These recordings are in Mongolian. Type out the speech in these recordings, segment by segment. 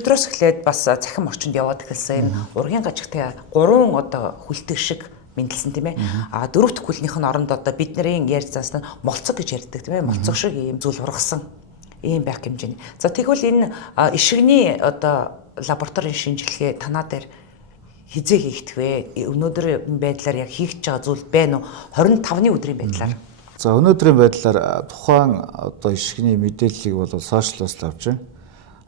өдрөөс эхлээд бас цахим орчинд яваад эхэлсэн. Энэ ургийн гажигтай 3 одоо хүлдэг шиг мэдлсэн тийм ээ. А 4 дахь хүлнийх нь оронд одоо бидний ярьж заасан молцог гэж ярьдаг тийм ээ. Молцог шиг ийм зүйл ургасан ийм байх хэмжээний. За тэгвэл энэ ишигний одоо лабораторийн шинжилгээ танаа дээр хизээ хийгдэх вэ? Өнөөдөр байдлаар яг хийгдэж байгаа зүйл байна уу? 25-ны өдрийн байдлаар. За өнөөдрийн байдлаар тухайн одоо ишигний мэдээллийг бол сошиалоос авч байна.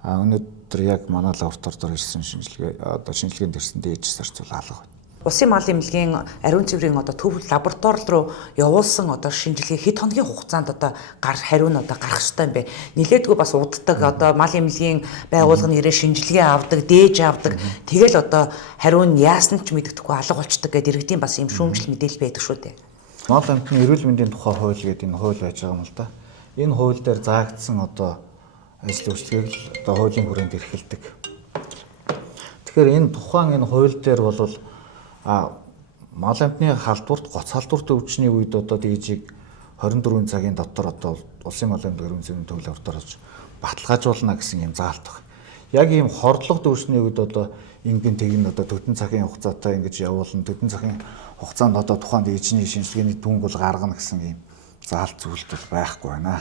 А өнөөдөр яг манай лаборатори дээр ирсэн шинжилгээ одоо шинжилгээнд ирсэн дээж зарцуул алга байна. Улсын малын эмнэлгийн ариун цэврийн одоо төв лаборатори руу явуулсан одоо шинжилгээ хэд хоногийн хугацаанд одоо хариу нь одоо гарах ёстой юм бэ? Нилээдгүй бас уддаг одоо малын эмнэлгийн байгууллагын ирээ шинжилгээ авдаг, дээж авдаг. Тэгэл одоо хариу нь яасан ч мэддэхгүй алга болчдөг гэдэг иргэдийн бас юм шүүмжил мэдээлэл байдаг шүү дээ. Мал амтны эрүүл мэндийн тухай хууль гэдэг энэ хууль байж байгаа юм л да. Энэ хууль дээр заагдсан одоо ажил үйлчлэгийг л одоо хуулийн хүрээнд эрхэлдэг. Тэгэхээр энэ тухайн энэ хууль дээр бол мал амтны халдварт, гоц халдварт өвчний үед одоо дижиг 24 цагийн дотор одоо улсын мал амтны эрүүл мэндийн төв лабораториуд баталгаажуулна гэсэн юм заалт байна. Яг ийм хордлого дүүсний үед одоо ингэн тэгнэ одоо төдөн цагийн хугацаатай ингэж явуулна, төдөн цагийн хугацаанд одоо тухайн дижний шинжилгээний дүнг бол гаргана гэсэн ийм заалт зүйлт бол байхгүй байна.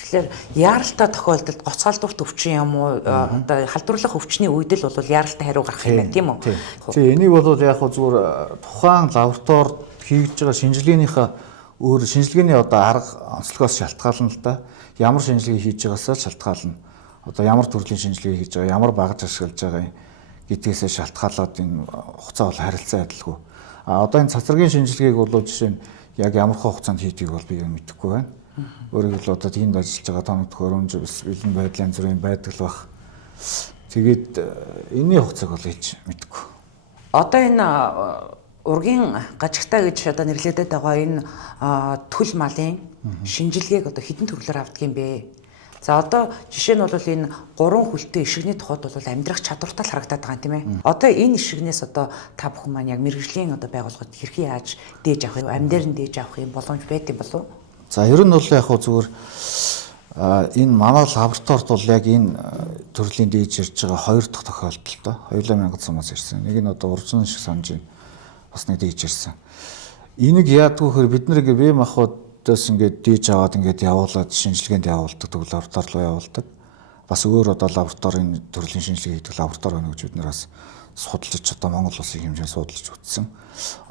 Тэгэхээр яаралтай тохиолдолд гоц халдварт өвчин юм уу одоо халдварлах өвчний үед л бол яаралтай хариу гарах юм байна тийм үү? Тийм энийг бол яг зүгээр тухайн лабораторид хийж байгаа шинжилгээнийхээ өөр шинжилгээний одоо арга онцлогоос шалтгаална л да. Ямар шинжилгээ хийж байгаасаа шалтгаална. Одоо ямар төрлийн шинжилгээ хийж байгаа, ямар багаж ашиглаж байгаа гэдгээсээ шалтгаалаад энэ хугацаа бол харилцан адилгүй. А одоо энэ цацрагийн шинжилгээг бол жишээ нь яг ямар хугацаанд хийдгийг бол би мэдэхгүй байна. Өөрөөр хэлбэл одоо тэнд ажиллаж байгаа тоног төхөөрөмж бас бэлэн байдлын зүрийн байдаг л бах. Тэгээд энэний хугацааг бол хийж мэдэхгүй. Одоо энэ ургийн гажигтай гэж одоо нэрлэдэг байгаа энэ төл малын шинжилгээг одоо хэдэн төрлөөр авдаг юм бэ? За одоо жишээ нь бол энэ 3 хүлтэй ишигний тухайд бол амьдрах чадвартай л харагдаад байгаа юм тийм ээ. Одоо энэ ишигнээс одоо та бүхэн маань яг мэргэжлийн одоо байгууллагад хэрхэн яаж дээж авах юм, амьдэр нь дээж авах юм боломж байт юм болов уу? За ер нь бол яг хөө зүгээр энэ манай лабораторид бол яг энэ төрлийн дээж ирж байгаа 2 дахь тохиолдолтой 2000 сумаас ирсэн. Нэг нь одоо уржин шиг санаж бас нэг дээж ирсэн. Энийг яадгүй хэр бид нэг бие махбодоос ингээд дээж аваад ингээд явуулаад шинжилгээнд явуулдаг, төв лаборатори руу явуулдаг. Бас өөр одоо лабораторийн төрлийн шинжилгээ хийдэг лаборатори байна гэж бид нараас судалж одоо Монгол улсын хэмжээнд судалж үзсэн.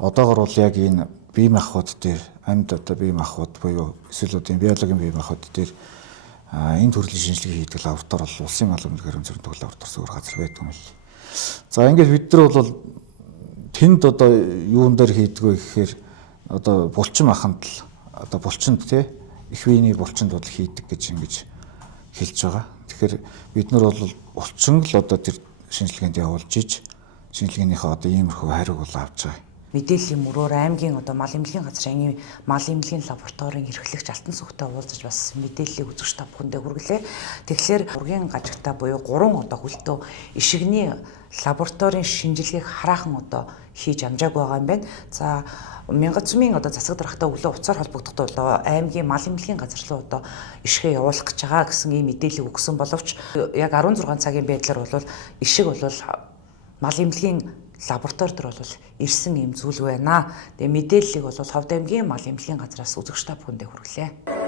Одоогор бол яг энэ бие махбод дээр амьд одоо бие махбод буюу эсвэл одоо биологийн бие махбод дээр энэ төрлийн шинжилгээ хийдэг лаборатори бол улсын мал эмнэлгийн эрүүл мэндийн төв лабораторис өөр газар байдаг юм л. За ингээд бид нар бол тэнд одоо юун дээр хийдэг вэ гэхээр одоо булчин маханд л одоо булчинд те их биений булчинд бол хийдэг гэж ингэж хэлж байгаа. Тэгэхээр бид нар бол булчин л одоо тэр шинжилгээнд явуулж иж шинжилгээнийхээ одоо иймэрхүү хариуг бол авч байгаа. Мэдээллийн мөрөөр аймгийн одоо мал эмнэлгийн газрын мал эмнэлгийн лабораторийн эрхлэгч алтан сүхтэй уулзаж бас мэдээллийг үзэгч та бүхэндээ хүргэлээ. Тэгэхээр ургийн гажигтай буюу 3 одоо хүлтөө ишигний лабораторийн шинжилгээг хараахан одоо хийж амжааг байгаа юм байна. За мянган цумын одоо засаг дарахтай өглөө уцаар холбогдохдоо аймгийн мал эмнэлгийн газар руу одоо ишгээ явуулах гэж байгаа гэсэн ийм мэдээлэл өгсөн боловч яг 16 цагийн байдлаар бол ишиг бол мал эмнэлгийн лаборатори дээр бол ирсэн юм зүйл байна. Тэгээ мэдээллийг бол Ховд аймгийн мал эмнэлгийн газраас үзэгч та бүхэндээ хүргэлээ.